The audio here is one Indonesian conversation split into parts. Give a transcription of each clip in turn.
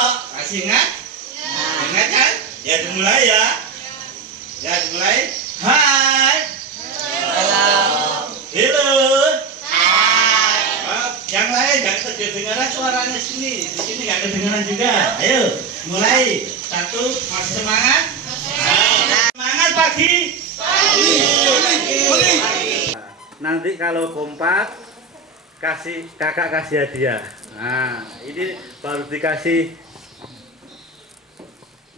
kok. Masih ingat? Ingat kan? Ya dimulai ya. Ya dimulai. Hai. Halo. Halo. Hai. Yang lain jangan kedengaran suaranya sini. Di sini nggak kedengaran juga. Ayo, mulai. Satu, masih semangat? Semangat pagi. Pagi. Nanti kalau kompak kakak kasih hadiah. Nah, ini baru dikasih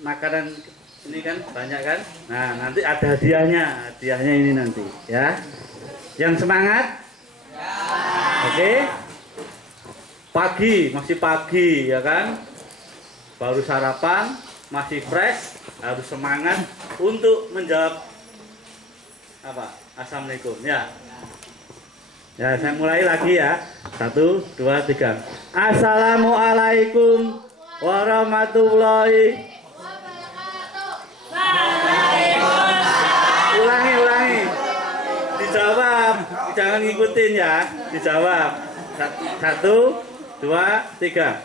makanan ini kan banyak kan. Nah, nanti ada hadiahnya ini nanti ya. Yang semangat? Ya. Oke. Pagi, masih pagi ya kan. Baru sarapan, masih fresh, harus semangat untuk menjawab apa? Assalamualaikum ya. Ya, saya mulai lagi ya. 1, 2, 3. Assalamualaikum warahmatullahi wabarakatuh. Ulangi. Dijawab. Jangan ngikutin ya. Dijawab. 1, 2, 3.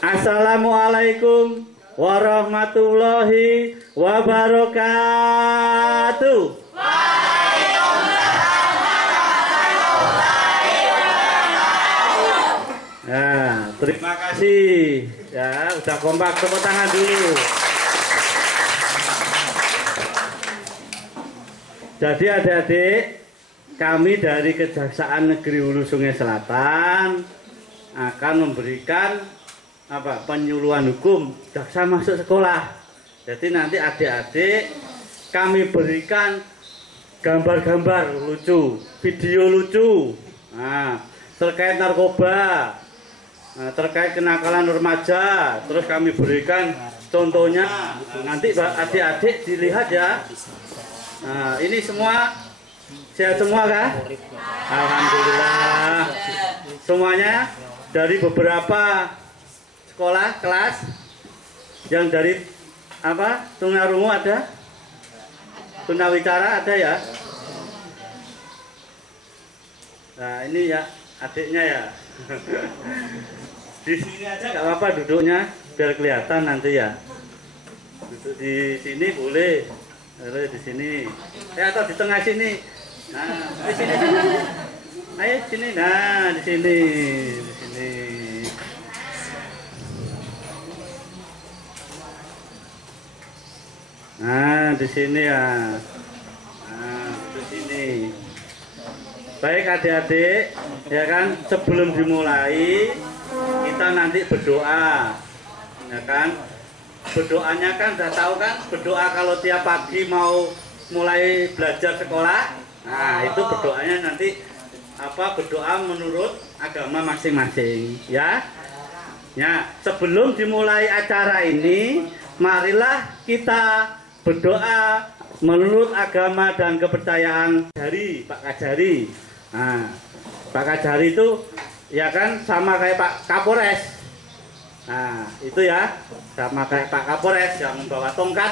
Assalamualaikum warahmatullahi wabarakatuh. Nah, terima kasih ya, udah kompak, tepuk tangan dulu. Jadi adik-adik, kami dari Kejaksaan Negeri Hulu Sungai Selatan akan memberikan penyuluhan hukum jaksa masuk sekolah. Jadi nanti adik-adik kami berikan gambar-gambar lucu, video lucu, terkait narkoba, terkait kenakalan remaja, terus kami berikan contohnya. Nanti adik-adik dilihat ya. Nah, ini semua sehat semua kan? Alhamdulillah. Semuanya dari beberapa sekolah kelas. Yang dari Tunarungu ada, Tunawicara ada ya. Nah, ini ya adiknya ya. Di sini aja nggak apa-apa duduknya, biar kelihatan nanti ya. Duduk di sini boleh, di sini. Atau di tengah sini. Nah, di sini. Ayo sini. Nah, di sini. Nah, di sini ya. Nah, di sini. Baik adik-adik, ya kan, sebelum dimulai kita nanti berdoa, ya kan. Berdoanya kan udah tahu kan, berdoa kalau tiap pagi mau mulai belajar sekolah. Nah, itu berdoanya nanti berdoa menurut agama masing-masing, ya. Ya, sebelum dimulai acara ini, marilah kita berdoa menurut agama dan kepercayaan dari Pak Kajari. Nah, Pak Kajari itu ya kan sama kayak Pak Kapolres. Nah, itu ya, sama kayak Pak Kapolres yang membawa tongkat.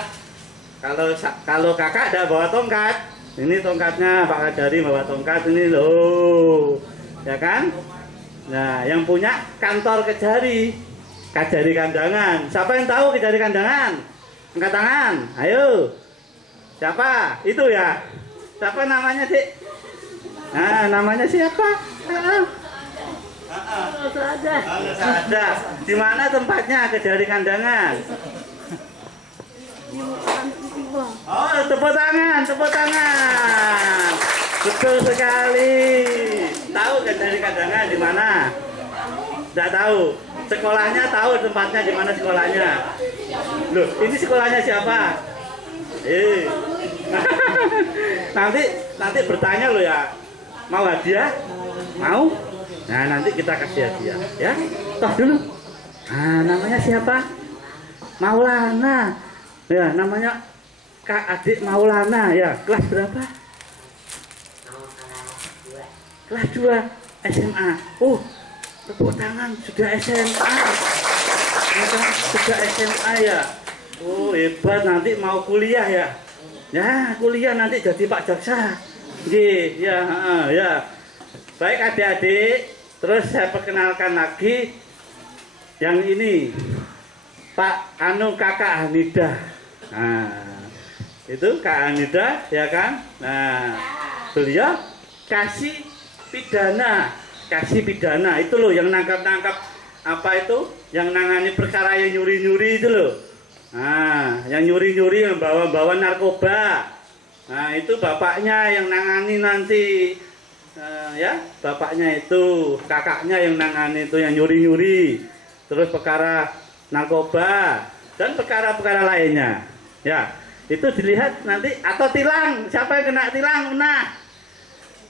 Kalau kakak ada bawa tongkat, ini tongkatnya Pak Kajari bawa tongkat ini loh, ya kan? Nah, yang punya kantor Kajari Kandangan. Siapa yang tahu Kajari Kandangan? Angkat tangan, ayo. Siapa? Itu ya. Siapa namanya, Dik? Nah, namanya siapa? Ada. Di mana tempatnya Kajari Kandangan? Oh, tepuk tangan. Betul sekali. Tahu Kajari Kandangan di mana? Tidak tahu. Sekolahnya tahu tempatnya di mana sekolahnya. Loh, ini sekolahnya siapa? Nanti bertanya lo ya. Mau hadiah? Mau? Nah, nanti kita kasih hadiah ya. Tos dulu. Nah, namanya siapa? Maulana. Ya, namanya Kak Adik Maulana ya. Kelas berapa? Kelas 2 SMA. Tepuk tangan, sudah SMA. Sudah SMA ya. Hebat, nanti mau kuliah ya. Ya, kuliah nanti jadi Pak Jaksa. Ya. Baik adik-adik, terus saya perkenalkan lagi yang ini. Kakak Hanidah. Nah, itu Kak Hanidah ya kan. Nah, beliau kasih pidana itu loh yang nangkap apa itu, yang nangani perkara yang nyuri-nyuri itu loh. Nah, yang nyuri-nyuri, yang bawa-bawa narkoba. Nah, itu bapaknya yang nangani nanti. Ya, bapaknya itu, kakaknya yang nangani itu yang nyuri-nyuri. Terus perkara narkoba dan perkara-perkara lainnya. Ya, itu dilihat nanti, atau tilang. Siapa yang kena tilang? Nah,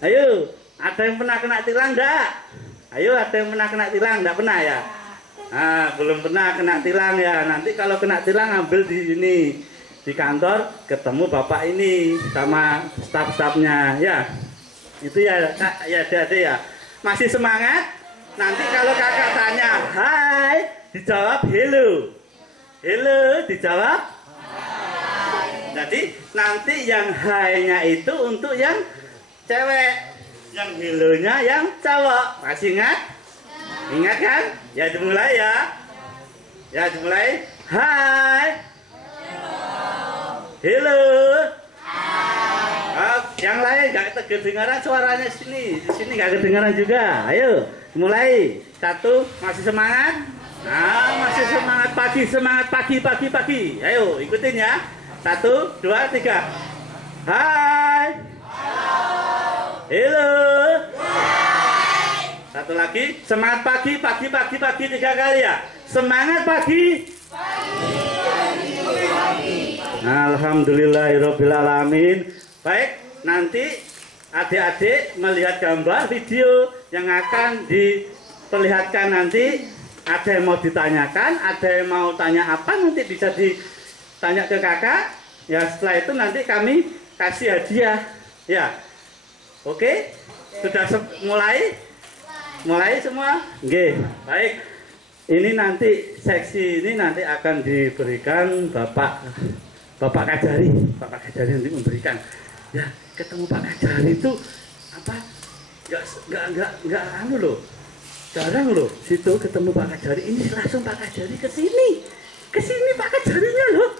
ayo, ada yang pernah kena tilang enggak? Ayo, ada yang pernah kena tilang? Enggak pernah ya? Nah, belum pernah kena tilang ya. Nanti kalau kena tilang ambil di sini, di kantor, ketemu bapak ini sama staf-stafnya ya. Itu ya Kak, ya adik-adik ya. Masih semangat? Nanti kalau kakak tanya hai, dijawab hello. Hello, dijawab hai. Jadi nanti yang hai-nya itu untuk yang cewek, yang hello-nya yang cowok. Masih ingat? Ingat kan? Ya dimulai ya. Ya dimulai. Hai. Hello. Yang lain nggak kedengaran suaranya sini. Di sini nggak kedengaran juga. Ayo, mulai. 1, masih semangat? Nah, masih semangat pagi. Ayo, ikutin ya. 1, 2, 3. Hai. Hello. Satu lagi, semangat pagi 3 kali ya. Semangat pagi. Alhamdulillahirabbil alamin. Baik. Nanti adik-adik melihat gambar video yang akan diperlihatkan nanti. Ada yang mau ditanyakan, ada yang mau tanya apa, nanti bisa ditanya ke kakak. Ya setelah itu nanti kami kasih hadiah. Ya, oke? Sudah mulai? Mulai semua? Oke, baik. Ini nanti seksi ini nanti akan diberikan Bapak Kajari. Bapak Kajari nanti memberikan. Ya, ketemu Pak Kajari itu apa? Enggak anu loh. Jarang loh situ ketemu Pak Kajari. Ini langsung Pak Kajari ke sini Pak Kajarinya loh.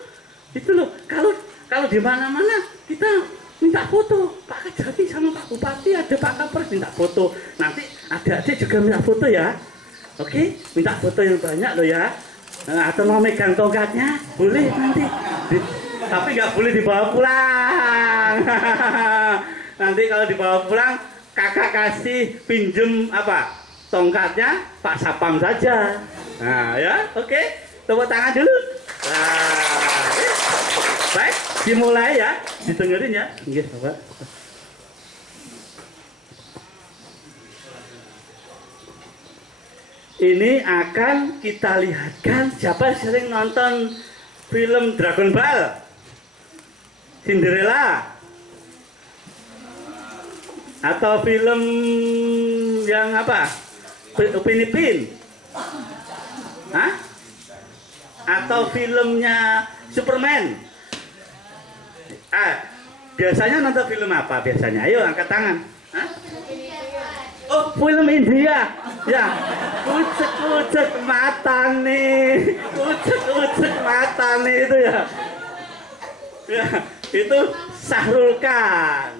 Itu loh. Kalau di mana-mana kita minta foto Pak Kajari sama Pak Bupati, ada Pak Kapolres minta foto. Nanti adik-adik juga minta foto ya. Oke, minta foto yang banyak loh ya. Nah, atau mau megang tongkatnya boleh nanti. Tapi nggak boleh dibawa pulang. Nanti kalau dibawa pulang, kakak kasih pinjem apa? Tongkatnya Pak Sapam saja. Nah ya, oke. Tepuk tangan dulu. Nah, baik, dimulai ya. Didengerin ya. Nggih, Bapak. Ini akan kita lihatkan siapa sering nonton film Dragon Ball, Cinderella, atau film yang apa? Upin Ipin, hah? Atau filmnya Superman. Biasanya nonton film apa biasanya? Ayo angkat tangan. Hah? Oh, film India. Ya, kucek-kucek mata nih, kucek-kucek mata nih itu ya. Ya, itu Syahrul Khan.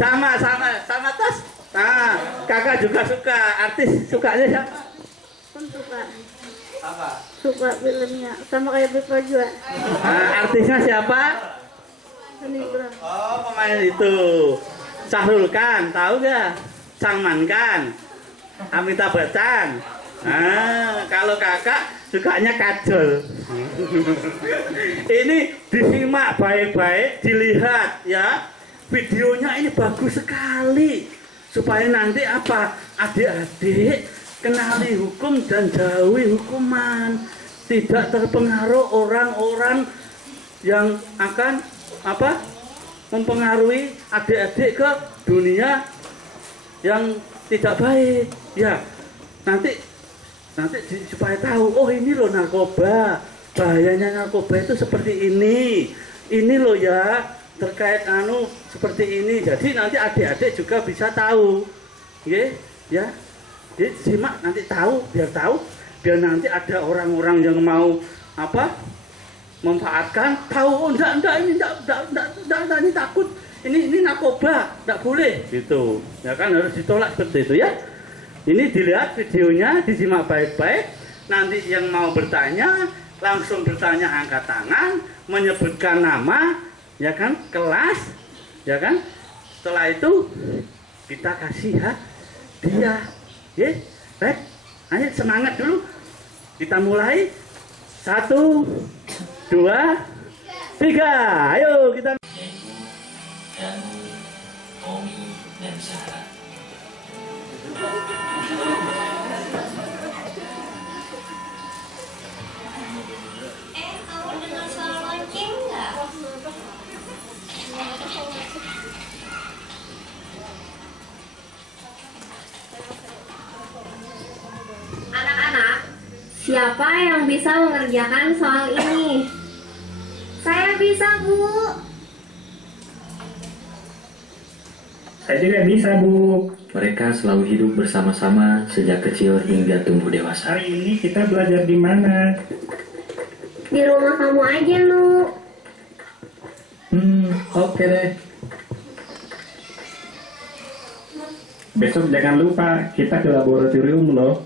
Sama tas. Nah, kakak juga suka. Artis sukanya siapa? Suka. Apa? Suka filmnya. Sama kayak Beko juga. Artisnya siapa? Oh, pemain itu. Syahrul Khan, tahu gak? Salman Khan, Amitabh Bachchan. Kalau kakak sukanya Kajol. Ini disimak baik-baik, dilihat ya. Videonya ini bagus sekali. Supaya nanti apa? Adik-adik kenali hukum dan jauhi hukuman. Tidak terpengaruh orang-orang yang akan apa? Mempengaruhi adik-adik ke dunia yang tidak baik. Ya, nanti supaya tahu, oh ini loh narkoba, bahayanya narkoba itu seperti ini loh ya, terkait seperti ini. Jadi nanti adik-adik juga bisa tahu, ya, jadi simak nanti tahu, biar tahu biar nanti ada orang-orang yang mau apa memanfaatkan, tahu oh enggak ini enggak, ini takut, ini narkoba, enggak boleh gitu ya kan, harus ditolak seperti itu ya. Ini dilihat videonya, disimak baik-baik, nanti yang mau bertanya langsung bertanya, angkat tangan, menyebutkan nama ya kan, kelas ya kan, setelah itu kita kasih hadiah ya. Baik, ayo semangat dulu, kita mulai 1, 2, 3, ayo kita. Danu, Tommy, dan Zahra. Kamu dengar suara lonceng nggak? Anak-anak, siapa yang bisa mengerjakan soal ini? Saya bisa, Bu. Saya juga bisa, Bu. Mereka selalu hidup bersama-sama sejak kecil hingga tumbuh dewasa. Hari ini kita belajar di mana? Di rumah kamu aja, Lu. Oke deh. Besok jangan lupa kita ke laboratorium loh.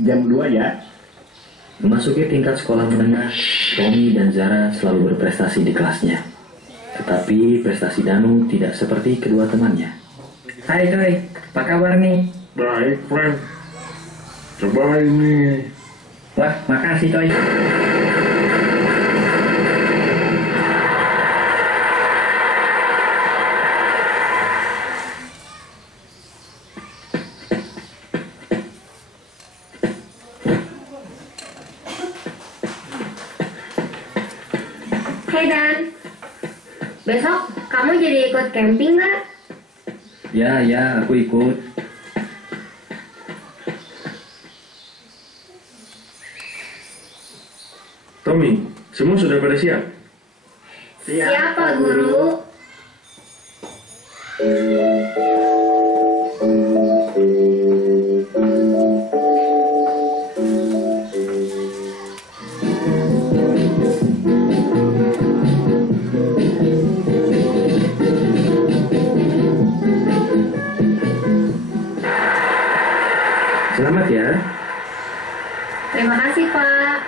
Jam 2 ya. Memasuki tingkat sekolah menengah, Tommy dan Zahra selalu berprestasi di kelasnya. Tetapi prestasi Danu tidak seperti kedua temannya. Hai Coy, apa kabar nih? Baik, friend. Coba ini. Wah, makasih Coy. Hey Dan, besok kamu jadi ikut camping nggak? Ya, aku ikut. Tommy, semua sudah pada siap? Siapa Guru? Selamat ya. Terima kasih Pak.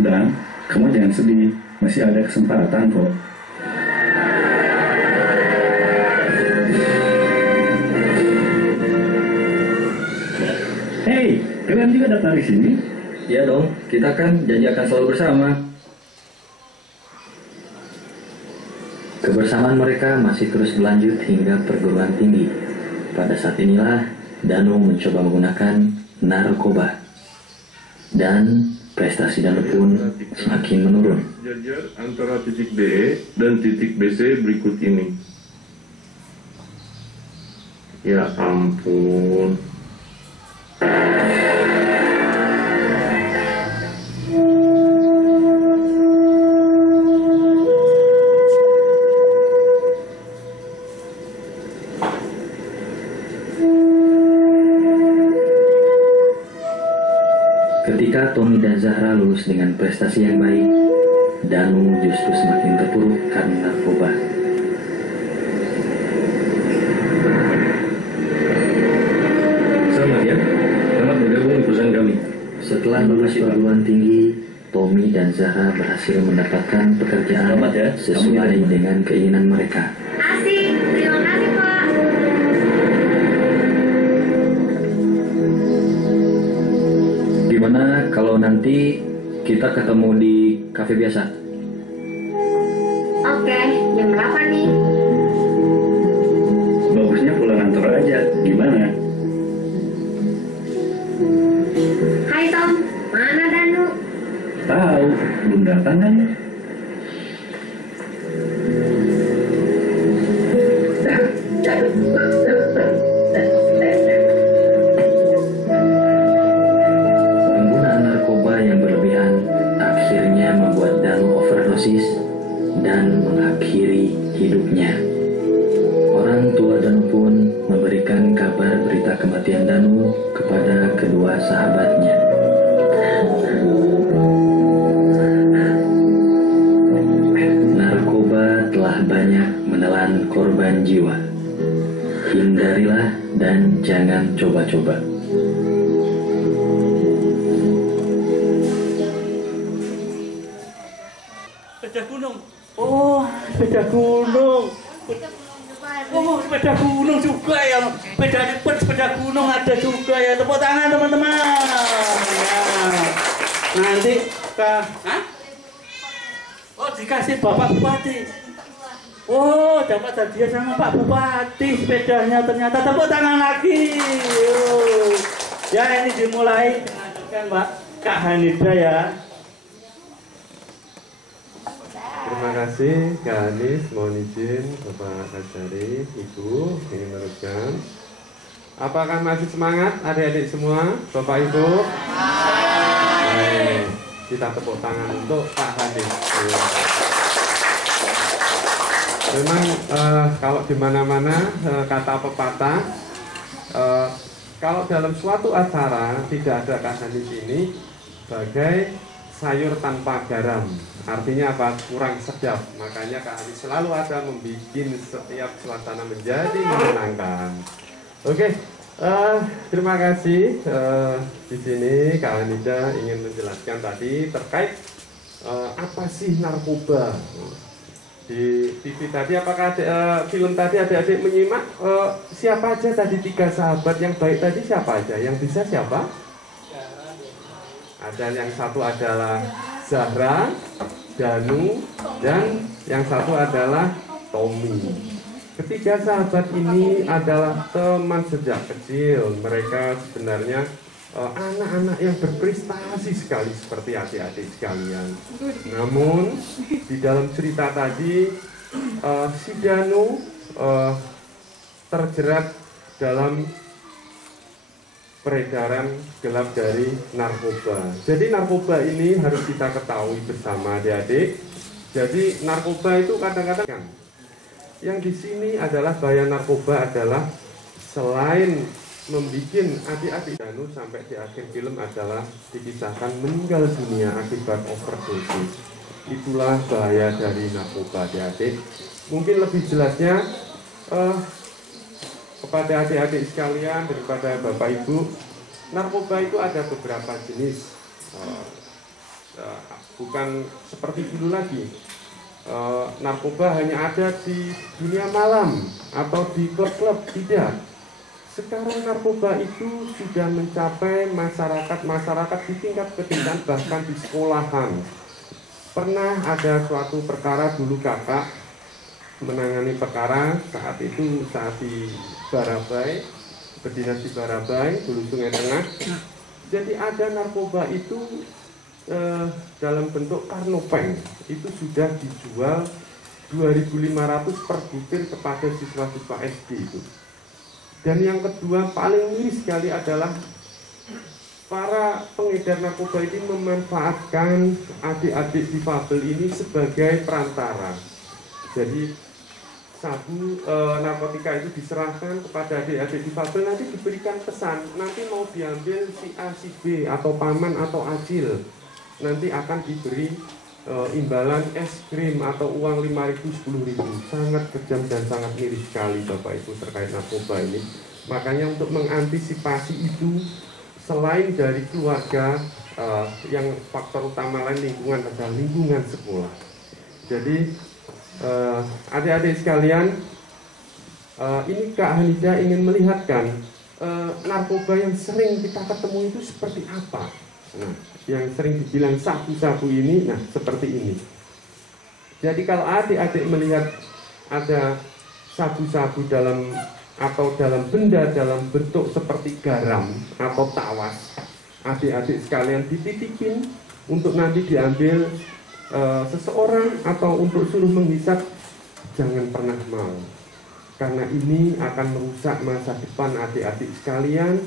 Dan kamu jangan sedih, masih ada kesempatan kok. Hey, kalian juga datang di sini? Iya dong, kita kan janji akan selalu bersama. Kebersamaan mereka masih terus berlanjut hingga perguruan tinggi. Pada saat inilah Danu mencoba menggunakan narkoba. Dan prestasi Danu pun semakin menurun. Jajar antara titik DE dan titik BC berikut ini. Ya ampun. Ketika Tommy dan Zahra lulus dengan prestasi yang baik, Danu justru semakin terpuruk karena narkoba. Selamat ya, selamat bergabung di perusahaan kami. Setelah lulus perguruan tinggi, Tommy dan Zahra berhasil mendapatkan pekerjaan Selamat ya, sesuai dengan keinginan mereka. Asik, terima kasih Pak. Gimana kalau nanti kita ketemu di kafe biasa? Oke, jam berapa nih? Bagusnya pulang kantor aja, gimana? Hai Tom, mana Danu? Tahu, belum datang kan? Penggunaan narkoba yang berlebihan akhirnya membuat Danu overdosis dan mengakhiri hidupnya. Orang tua Danu pun memberikan menyampaikan kabar berita kematian Danu kepada kedua sahabatnya. Narkoba telah banyak menelan korban jiwa. Hindarilah dan jangan coba-coba. Sepeda gunung. Oh, sepeda gunung. Oh, sepeda gunung juga ya. Sepeda lipat, sepeda gunung ada juga ya. Tepuk tangan teman-teman. Ya. Nanti hah? Oh, dikasih Bapak Bupati. Oh, dapat hadiah sama Pak Bupati sepedanya ternyata. Tepuk tangan lagi. Oh. Ya, ini dimulai dengan Mbak Kak Hanida ya. Terima kasih Kak Anis, mohon izin Bapak Kasari, Ibu ingin meneruskan. Apakah masih semangat adik-adik semua, Bapak Ibu? Baik, kita tepuk tangan untuk Pak Anis. Memang kalau di mana-mana kata pepatah, kalau dalam suatu acara tidak ada Kak Anis ini bagai sayur tanpa garam. Artinya apa? Kurang sedap. Makanya Kak Anis selalu ada membuat setiap suasana menjadi menyenangkan. Oke, terima kasih. Di sini Kak Anida ingin menjelaskan tadi terkait apa sih narkoba. Di TV tadi, apakah film tadi adik-adik menyimak siapa aja tadi 3 sahabat yang baik tadi siapa aja? Yang bisa siapa? Ada yang satu adalah Zahra, Danu, dan yang satu adalah Tommy. Ketiga sahabat ini adalah teman sejak kecil. Mereka sebenarnya anak-anak yang berprestasi sekali seperti adik-adik sekalian. Namun di dalam cerita tadi si Danu terjerat dalam peredaran gelap dari narkoba. Jadi narkoba ini harus kita ketahui bersama adik-adik. Jadi narkoba itu kadang-kadang yang di sini adalah bahaya narkoba adalah selain membuat adik-adik Danu sampai di akhir film adalah dikisahkan meninggal dunia akibat overdosis. Itulah bahaya dari narkoba adik-adik. Mungkin lebih jelasnya kepada adik-adik sekalian daripada Bapak Ibu, narkoba itu ada beberapa jenis, bukan seperti dulu lagi. Narkoba hanya ada di dunia malam atau di klub-klub, tidak. Sekarang narkoba itu sudah mencapai masyarakat di tingkat ketinggian, bahkan di sekolahan. Pernah ada suatu perkara dulu kakak menangani perkara saat itu saat di Barabai, berdinas di Barabai, Hulu Sungai Tengah. Jadi ada narkoba itu dalam bentuk karnopeng, itu sudah dijual 2.500 per butir kepada siswa-siswa SD itu. Dan yang kedua paling miris sekali adalah para pengedar narkoba ini memanfaatkan adik-adik difabel ini sebagai perantara. Jadi sabu narkotika itu diserahkan kepada adik-adik difabel, nanti diberikan pesan, nanti mau diambil si A, si B, atau paman, atau acil, nanti akan diberi imbalan es krim atau uang 5.000, 10.000. Sangat kejam dan sangat miris sekali Bapak Ibu terkait narkoba ini. Makanya untuk mengantisipasi itu, selain dari keluarga, yang faktor utama lain lingkungan adalah lingkungan sekolah. Jadi adik-adik sekalian, ini Kak Hanida ingin melihatkan narkoba yang sering kita ketemu itu seperti apa. Nah, yang sering dibilang sabu-sabu ini, nah seperti ini. Jadi kalau adik-adik melihat ada sabu-sabu dalam atau dalam benda dalam bentuk seperti garam atau tawas, adik-adik sekalian dititipin untuk nanti diambil seseorang atau untuk suruh menghisap, jangan pernah mau, karena ini akan merusak masa depan adik-adik sekalian,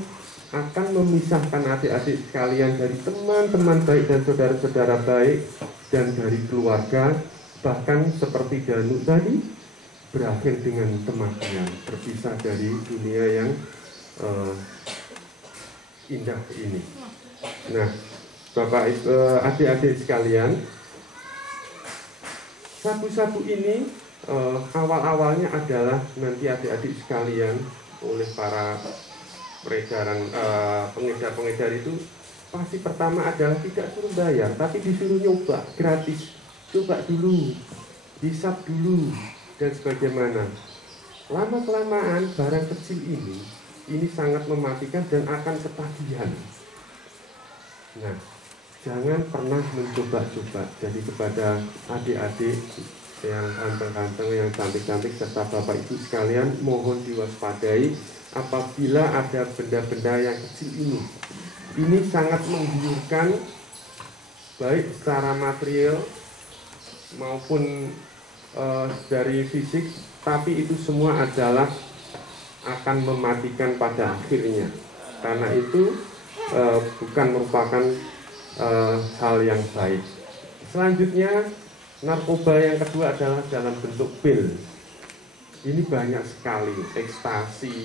akan memisahkan adik-adik sekalian dari teman-teman baik dan saudara-saudara baik dan dari keluarga. Bahkan seperti Danu tadi, berakhir dengan kematian, berpisah dari dunia yang indah ini. Nah, Bapak adik-adik sekalian, sabu-sabu ini awal-awalnya adalah nanti adik-adik sekalian oleh para pengedar itu pasti pertama adalah tidak suruh bayar, tapi disuruh nyoba gratis, coba dulu, hisap dulu, dan sebagaimana. Lama-kelamaan barang kecil ini sangat mematikan dan akan ketagihan. Nah, jangan pernah mencoba-coba. Jadi kepada adik-adik yang ganteng-ganteng, yang cantik-cantik, serta Bapak Ibu sekalian, mohon diwaspadai apabila ada benda-benda yang kecil ini. Ini sangat menggiurkan, baik secara material maupun dari fisik, tapi itu semua adalah akan mematikan pada akhirnya. Karena itu bukan merupakan hal yang baik. Selanjutnya, narkoba yang kedua adalah dalam bentuk pil. Ini banyak sekali, ekstasi,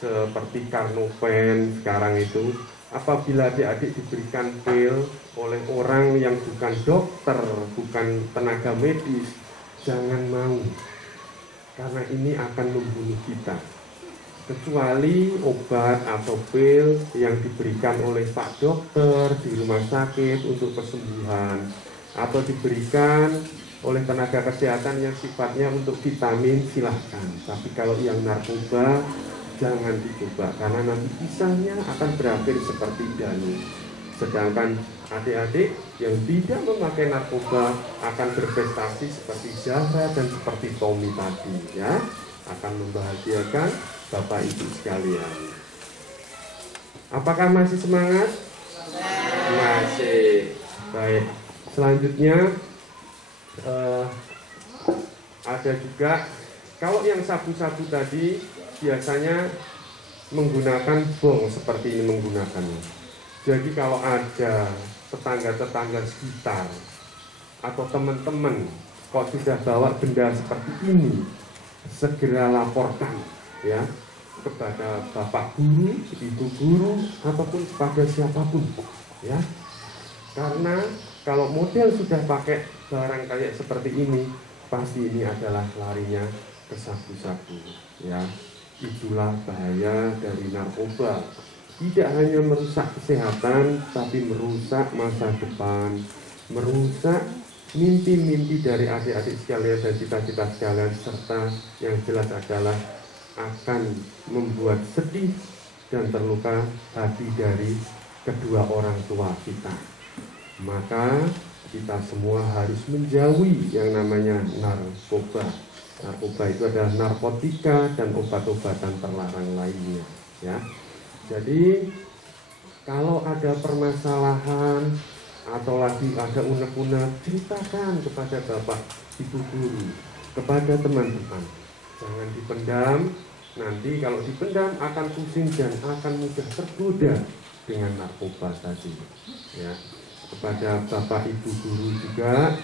seperti Karnopen sekarang itu. Apabila adik-adik diberikan pil oleh orang yang bukan dokter, bukan tenaga medis, jangan mau, karena ini akan membunuh kita. Kecuali obat atau pil yang diberikan oleh Pak Dokter di rumah sakit untuk kesembuhan, atau diberikan oleh tenaga kesehatan yang sifatnya untuk vitamin, silahkan. Tapi kalau yang narkoba, jangan dicoba, karena nanti kisahnya akan berakhir seperti Danu. Sedangkan adik-adik yang tidak memakai narkoba akan berprestasi seperti Zahra dan seperti Tommy tadi, ya, akan membahagiakan Bapak Ibu sekalian. Apakah masih semangat? Masih. Baik. Selanjutnya ada juga, kalau yang sabu-sabu tadi biasanya menggunakan bong seperti ini menggunakannya. Jadi kalau ada tetangga-tetangga sekitar atau teman-teman kok sudah bawa benda seperti ini, segera laporkan, ya, kepada bapak guru, ibu guru, ataupun kepada siapapun, ya. Karena kalau model sudah pakai barang kayak seperti ini, pasti ini adalah larinya ke sabu-sabu, ya. Itulah bahaya dari narkoba. Tidak hanya merusak kesehatan, tapi merusak masa depan, merusak mimpi-mimpi dari adik-adik sekalian dan cita-cita sekalian, serta yang jelas adalah akan membuat sedih dan terluka hati dari kedua orang tua kita. Maka kita semua harus menjauhi yang namanya narkoba. Narkoba itu adalah narkotika dan obat-obatan terlarang lainnya, ya. Jadi kalau ada permasalahan atau lagi ada unek-unek, ceritakan kepada bapak, ibu guru, kepada teman-teman. Jangan dipendam. Nanti kalau dipendam akan pusing dan akan mudah tergoda dengan narkoba tadi, ya. Kepada bapak ibu guru juga,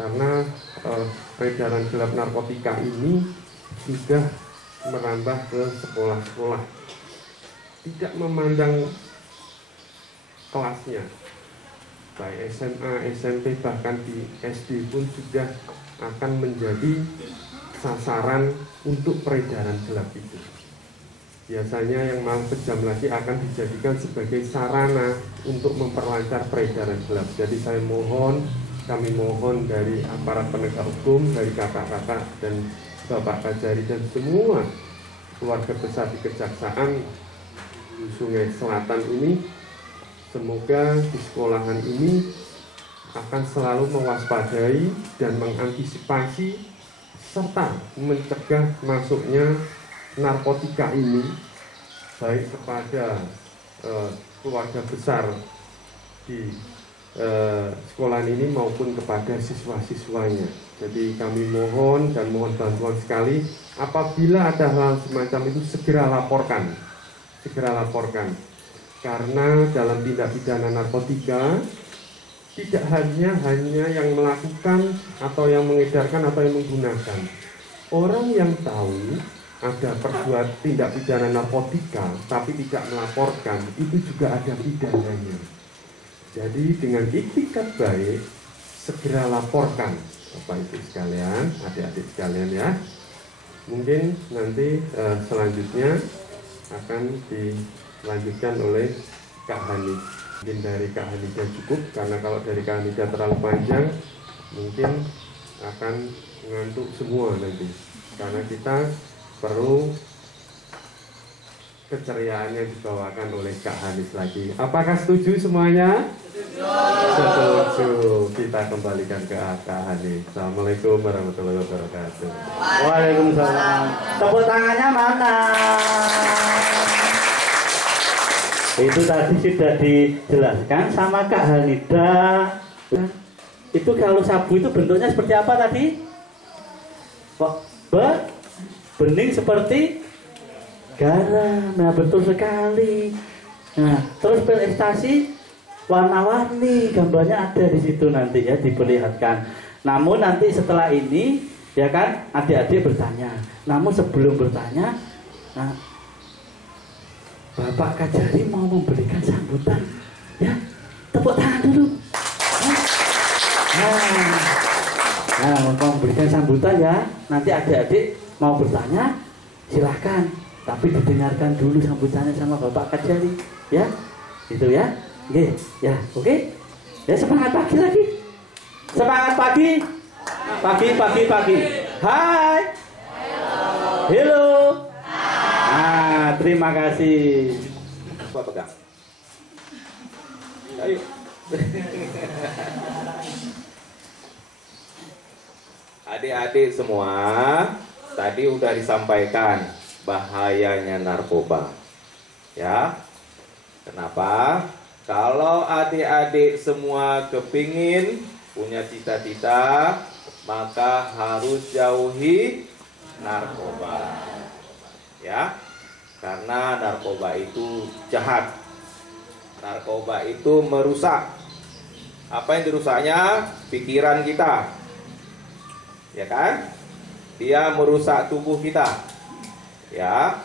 karena peredaran gelap narkotika ini sudah merambah ke sekolah-sekolah, tidak memandang kelasnya, baik SMA, SMP, bahkan di SD pun sudah akan menjadi sasaran untuk peredaran gelap itu. Biasanya yang malah kejam lagi akan dijadikan sebagai sarana untuk memperlancar peredaran gelap. Jadi kami mohon dari aparat penegak hukum, dari kakak-kakak dan Bapak Kajari dan semua keluarga besar di Kejaksaan Sungai Selatan ini, semoga di sekolahan ini akan selalu mewaspadai dan mengantisipasi serta mencegah masuknya narkotika ini baik kepada keluarga besar di sekolahan ini maupun kepada siswa-siswanya. Jadi kami mohon dan mohon bantuan sekali, apabila ada hal semacam itu segera laporkan, karena dalam tindak pidana narkotika tidak hanya yang melakukan atau yang mengedarkan atau yang menggunakan. Orang yang tahu ada tindak pidana narkotika tapi tidak melaporkan, itu juga ada pidananya. Jadi dengan itikat baik segera laporkan Bapak Ibu sekalian, adik-adik sekalian ya. Mungkin nanti selanjutnya akan dilanjutkan oleh Kak Hanis. Mungkin dari Kak Hanida cukup, karena kalau dari Kak Hanida terlalu panjang mungkin akan mengantuk semua nanti, karena kita perlu keceriaan yang dibawakan oleh Kak Hanis lagi. Apakah setuju semuanya? Setuju. Kita kembalikan ke Kak Hanis. Assalamualaikum warahmatullahi wabarakatuh. Waalaikumsalam. Tepuk tangannya mana? Itu tadi sudah dijelaskan sama Kak Hanida. Itu kalau sabu itu bentuknya seperti apa tadi? Kok bening seperti garam. Nah, betul sekali. Nah, terus pil ekstasi warna-warni, gambarnya ada di situ nanti ya, diperlihatkan. Namun nanti setelah ini ya kan adik-adik bertanya. Namun sebelum bertanya, nah, Bapak Kajari mau memberikan sambutan, ya, tepuk tangan dulu. Nah, mau memberikan sambutan ya. Nanti adik-adik mau bertanya, silahkan. Tapi didengarkan dulu sambutannya sama Bapak Kajari, ya, gitu ya. Oke, ya, oke. Ya, semangat pagi lagi. Semangat pagi. Pagi. Hai. Hello. Nah, terima kasih. Coba pegang. Ayo. Adik-adik semua, tadi udah disampaikan bahayanya narkoba. Ya. Kenapa? Kalau adik-adik semua kepingin punya cita-cita, maka harus jauhi narkoba. Ya. Karena narkoba itu jahat. Narkoba itu merusak. Apa yang dirusaknya? Pikiran kita. Ya kan? Dia merusak tubuh kita. Ya.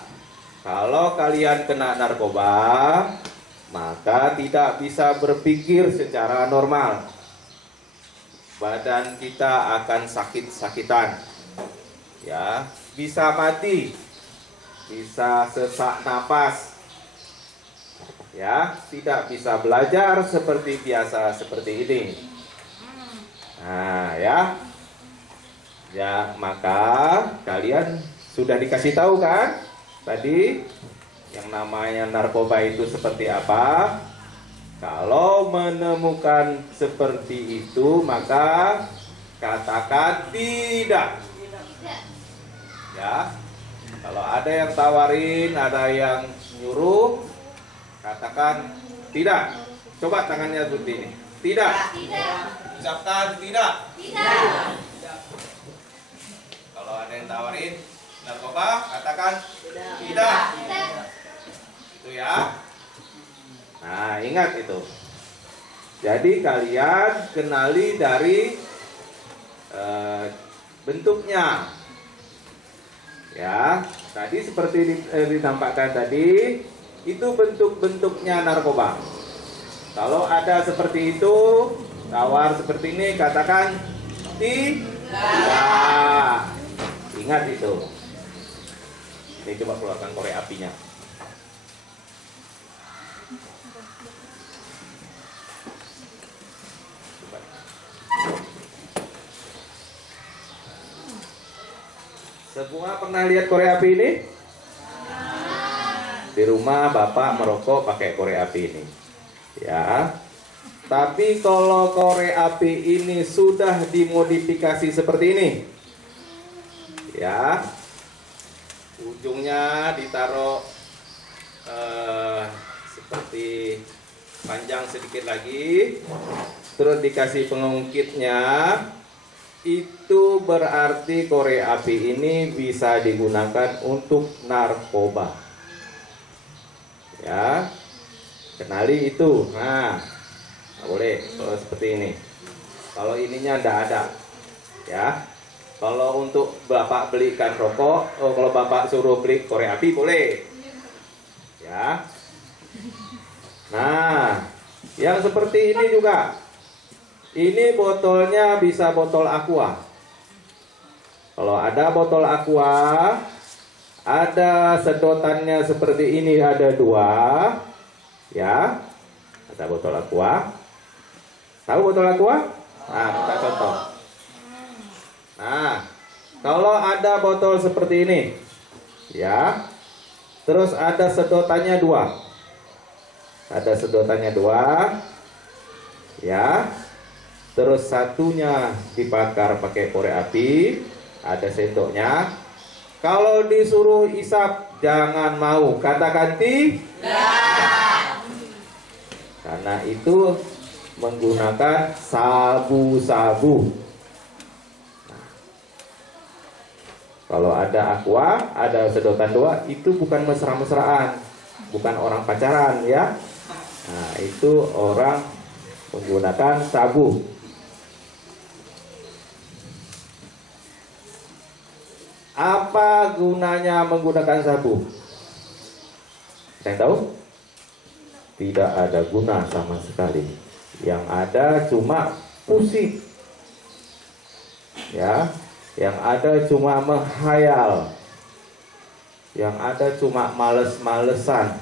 Kalau kalian kena narkoba, maka tidak bisa berpikir secara normal. Badan kita akan sakit-sakitan. Ya, bisa mati. Bisa sesak napas. Ya, tidak bisa belajar seperti biasa seperti ini. Nah, ya. Ya, maka kalian sudah dikasih tahu kan tadi yang namanya narkoba itu seperti apa. Kalau menemukan seperti itu, maka katakan tidak. Ya. Kalau ada yang tawarin, ada yang nyuruh, katakan tidak. Coba tangannya seperti ini. Tidak. Ucapkan tidak. Kalau ada yang tawarin narkoba, katakan tidak. Itu ya. Nah, ingat itu. Jadi kalian kenali dari bentuknya. Ya, tadi seperti ditampakkan tadi, itu bentuk-bentuknya narkoba. Kalau ada seperti itu, tawar seperti ini, katakan tidak. Ingat itu. Ini coba keluarkan korek apinya. Semua pernah lihat korek api ini? Di rumah Bapak merokok pakai korek api ini. Ya. Tapi kalau korek api ini sudah dimodifikasi seperti ini. Ya. Ujungnya ditaruh seperti panjang sedikit lagi. Terus dikasih pengungkitnya. Itu berarti korek api ini bisa digunakan untuk narkoba. Ya, kenali itu. Nah, Nggak boleh kalau seperti ini. Kalau ininya nggak ada, ya. Kalau untuk bapak belikan rokok, kalau bapak suruh beli korek api boleh, ya. Nah, yang seperti ini juga. Ini botolnya bisa botol aqua. Kalau ada botol aqua, ada sedotannya seperti ini, ada 2, ya. Ada botol aqua. Tahu botol aqua? Nah, kita contoh. Nah, kalau ada botol seperti ini, ya. Terus ada sedotannya 2. Ada sedotannya 2, ya. Terus satunya dibakar pakai korek api, ada sendoknya. Kalau disuruh isap, jangan mau, katakan tidak. Karena itu menggunakan sabu-sabu. Nah, kalau ada aqua, ada sedotan 2, itu bukan mesra-mesraan, bukan orang pacaran, ya. Nah, itu orang menggunakan sabu. Apa gunanya menggunakan sabu? Saya tahu? Tidak ada guna sama sekali. Yang ada cuma pusing. Ya, yang ada cuma menghayal. Yang ada cuma males-malesan.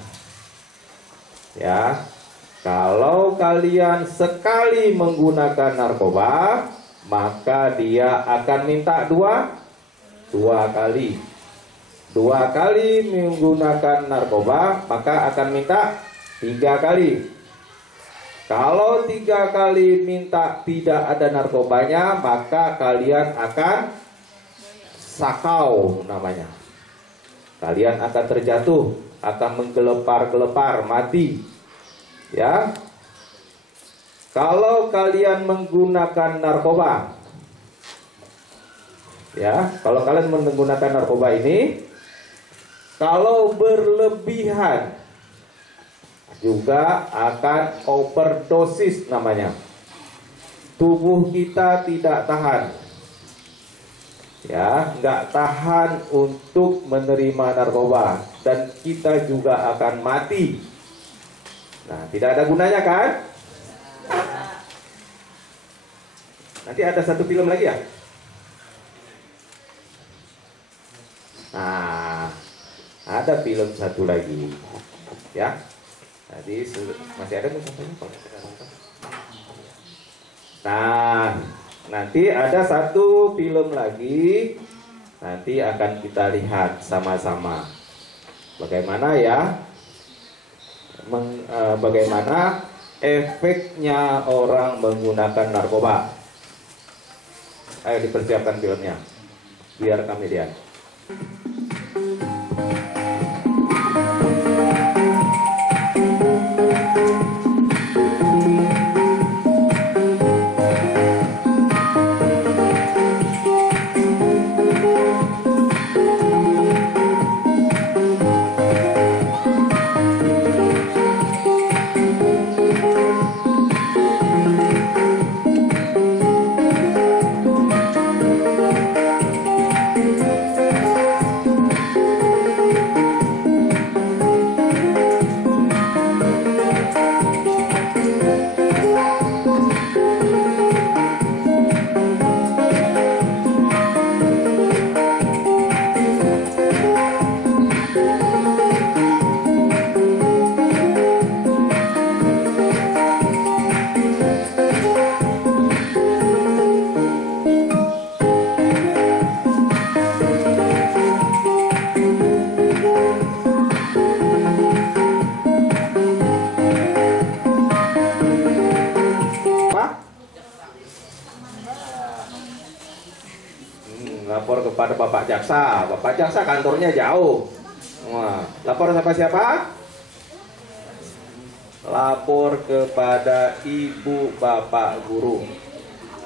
Ya. Kalau kalian sekali menggunakan narkoba, maka dia akan minta 2 kali. 2 kali menggunakan narkoba, maka akan minta 3 kali. Kalau 3 kali minta tidak ada narkobanya, maka kalian akan sakau namanya. Kalian akan terjatuh, akan menggelepar-gelepar, mati. Ya. Kalau kalian menggunakan narkoba, ya, kalau kalian menggunakan narkoba ini, kalau berlebihan juga akan overdosis namanya. Tubuh kita tidak tahan, ya, nggak tahan untuk menerima narkoba, dan kita juga akan mati. Nah, tidak ada gunanya kan? Nanti ada satu film lagi ya. Nah, ada film satu lagi, ya. Tadi masih ada Nah, nanti ada satu film lagi. Nanti akan kita lihat sama-sama bagaimana ya, bagaimana efeknya orang menggunakan narkoba. Ayo dipersiapkan filmnya, biar kami lihat. Lapor kepada Bapak Jaksa. Bapak Jaksa kantornya jauh. Wah, lapor sama siapa? Lapor kepada Ibu Bapak Guru.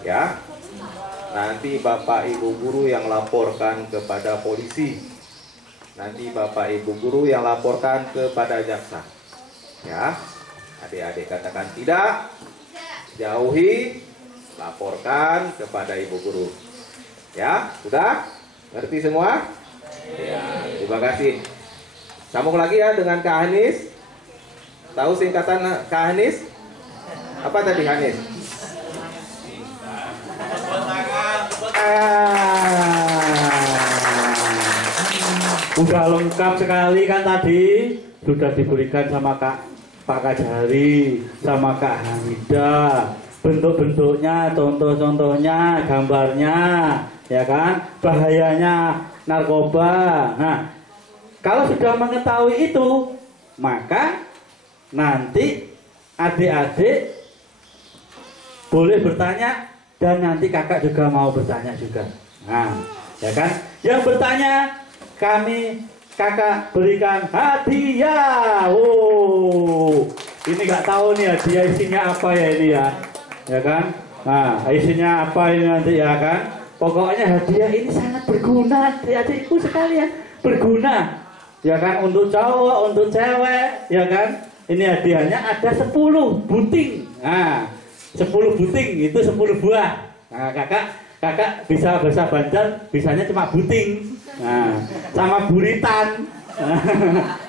Ya. Nanti Bapak Ibu Guru yang laporkan kepada polisi. Nanti Bapak Ibu Guru yang laporkan kepada jaksa. Ya. Adik-adik katakan tidak. jauhi, laporkan kepada ibu guru. Ya, sudah? Ngerti semua? Ya, terima kasih. Sambung lagi ya dengan Kak Hanis. Tahu singkatan Kak Hanis? Apa tadi Hanis? Udah lengkap sekali kan tadi, sudah diberikan sama Pak Kajari, sama Kak Hamida, bentuk-bentuknya, contoh-contohnya, gambarnya, ya kan, bahayanya narkoba. Nah, kalau sudah mengetahui itu, maka nanti adik-adik boleh bertanya, dan nanti kakak juga mau bertanya juga. Nah, ya kan, yang bertanya kakak berikan hadiah. Oh, ini nggak tahu nih hadiah isinya apa ya ini ya, ya kan? Nah, isinya apa ini nanti ya kan? Pokoknya hadiah ini sangat berguna, adik-adikku sekalian, berguna, ya kan? Untuk cowok, untuk cewek, ya kan? Ini hadiahnya ada 10 buting. Nah, 10 buting itu 10 buah. Nah, kakak bisa bahasa Banjar, bisanya cuma buting. Nah, sama buritan,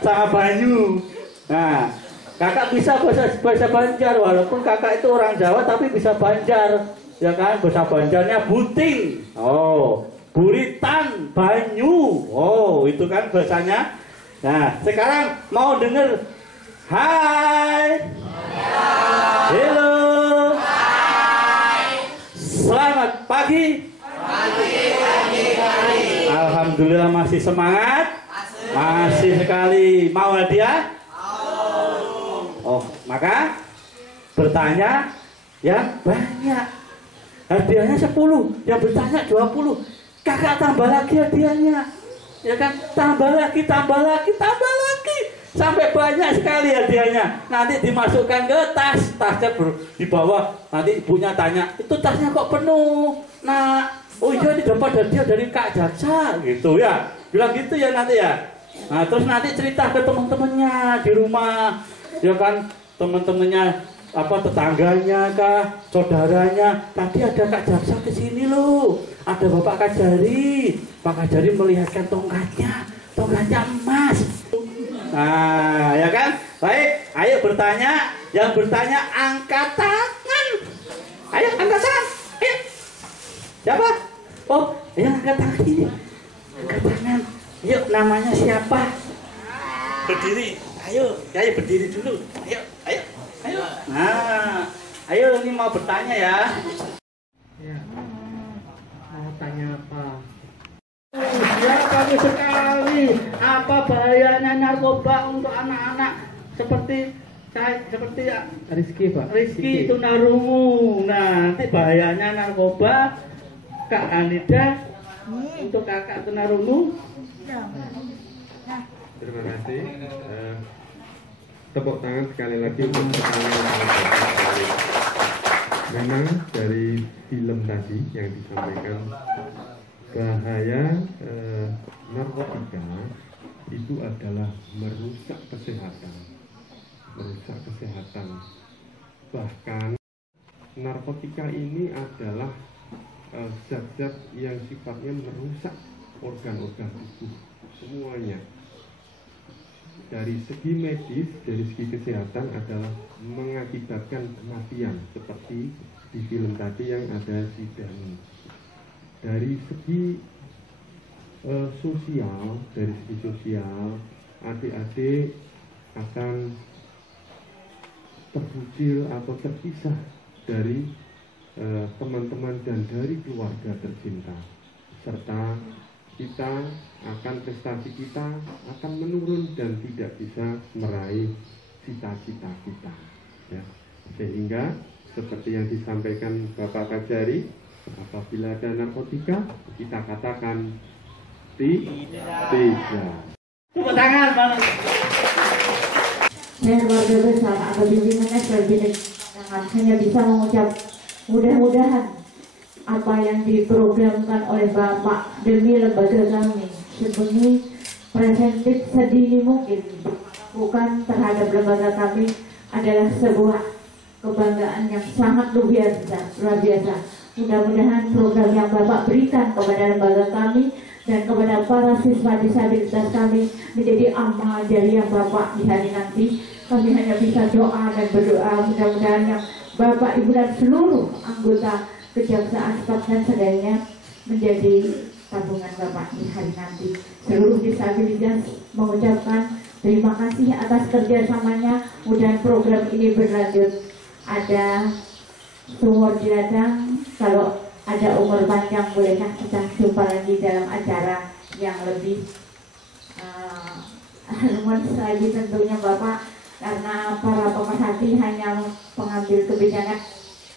sama banyu. Nah, kakak bisa bahasa Banjar, walaupun kakak itu orang Jawa tapi bisa Banjar, ya kan? Bahasa Banjarnya buting. Oh, buritan, banyu. Oh, itu kan bahasanya. Nah, sekarang mau denger hai, halo, selamat pagi. Alhamdulillah masih semangat, masih sekali. Mau hadiah? Oh, maka bertanya yang banyak. Hadiahnya 10, yang bertanya 20. Kakak tambah lagi hadiahnya, ya kan? Tambah lagi, sampai banyak sekali hadiahnya. Nanti dimasukkan ke tasnya di bawah. Nanti ibunya tanya, itu tasnya kok penuh? Nah, oh iya, ini dapat hadiah dari Kak Jaksa, gitu ya. Bilang gitu ya nanti ya. Nah, terus nanti cerita ke teman-temannya di rumah, ya kan? Teman-temannya, apa, tetangganya kah, saudaranya. Tadi ada Kak Jaksa ke sini loh. Ada Bapak Kajari. Pak Kajari melihatkan tongkatnya emas. Nah, ya kan? Baik, ayo bertanya. Yang bertanya angkat tangan. Ayo angkat tangan. Ayo. Siapa? Oh, ya angkat tangan ini. Angkat tangan. Yuk, namanya siapa? Berdiri. Ayo berdiri dulu. Ayo. Nah, ayo ini mau bertanya ya. Ya. Mau tanya apa? Ya, bagus sekali. Apa bahayanya narkoba untuk anak-anak seperti Rizky, Pak. Rizky tunarungu. Nah, nanti bahayanya narkoba, Kak Anida, untuk kakak tunarungu. Terima kasih. Tepuk tangan sekali lagi untuk pertanyaan. Memang dari film tadi yang disampaikan, bahaya narkotika itu adalah merusak kesehatan. Bahkan narkotika ini adalah zat-zat yang sifatnya merusak organ-organ tubuh semuanya. Dari segi medis, dari segi kesehatan adalah mengakibatkan kematian seperti di film tadi yang ada si Dani. Dari segi sosial, adik-adik akan terkucil atau terpisah dari teman-teman dan dari keluarga tercinta, serta prestasi kita akan menurun dan tidak bisa meraih cita-cita kita, ya. Sehingga seperti yang disampaikan Bapak Kajari, apabila ada narkotika kita katakan tidak. Tepuk tangan, Bang. Saya keluarga besar atau bimbingannya sebagai hanya bisa mengucap mudah-mudahan apa yang diprogramkan oleh Bapak demi lembaga kami sebagai preventif sedini mungkin bukan terhadap lembaga kami adalah sebuah kebanggaan yang sangat luar biasa. Mudah-mudahan program yang Bapak berikan kepada lembaga kami dan kepada para siswa disabilitas kami menjadi amal jariah Bapak di hari nanti. Kami hanya bisa doa dan berdoa mudah-mudahan yang Bapak, Ibu dan seluruh anggota Kejaksaan Staf dan Sedainya menjadi tabungan Bapak di hari nanti. Seluruh disabilitas mengucapkan terima kasih atas kerjasamanya. Mudah program ini berlanjut. Ada sumur di ladang. Kalau ada umur panjang, bolehkah kita jumpa lagi dalam acara yang lebih harmonis lagi tentunya Bapak, karena para pemerhati hanya pengambil kebijakan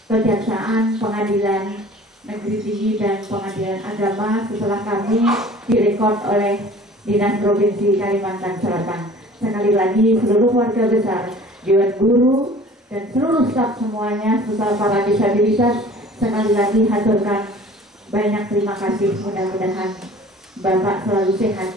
kejaksaan, pengadilan negeri tinggi dan pengadilan agama setelah kami direkod oleh Dinas Provinsi Kalimantan Selatan. Sekali lagi seluruh warga besar, Dewan Guru dan seluruh staf semuanya serta para disabilitas sekali lagi haturkan banyak terima kasih. Mudah-mudahan Bapak selalu sehat.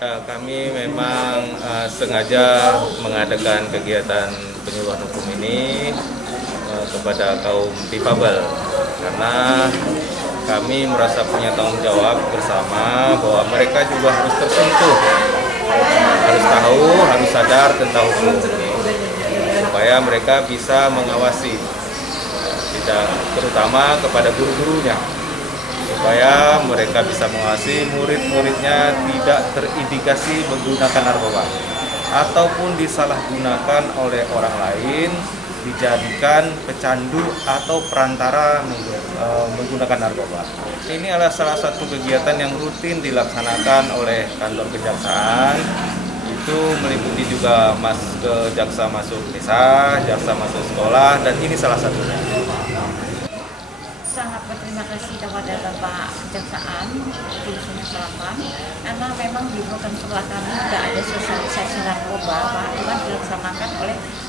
Kami memang sengaja mengadakan kegiatan penyuluhan hukum ini kepada kaum difabel karena kami merasa punya tanggung jawab bersama bahwa mereka juga harus tersentuh, harus tahu, harus sadar tentang hukum supaya mereka bisa mengawasi, tidak terutama kepada guru-gurunya, supaya mereka bisa mengawasi murid-muridnya tidak terindikasi menggunakan narkoba ataupun disalahgunakan oleh orang lain, dijadikan pecandu atau perantara menggunakan narkoba. Ini adalah salah satu kegiatan yang rutin dilaksanakan oleh kantor kejaksaan. Itu meliputi juga jaksa masuk desa, jaksa masuk sekolah, dan ini salah satunya. Sangat berterima kasih kepada Bapak Kejaksaan di Selatan karena memang di program sekolah kami tidak ada sosialisasi narkoba, Pak, cuma dilaksanakan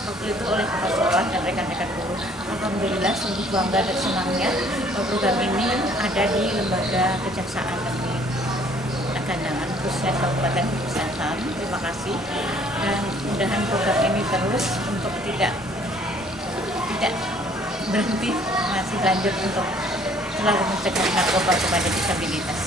waktu itu oleh kepala sekolah dan rekan-rekan guru. Alhamdulillah sungguh bangga dan senangnya program ini ada di lembaga Kejaksaan Negeri Kandangan khususnya Kabupaten Kejaksaan. Terima kasih dan mudahan program ini terus untuk tidak berhenti, masih lanjut untuk selalu mencegah narkoba kepada disabilitas.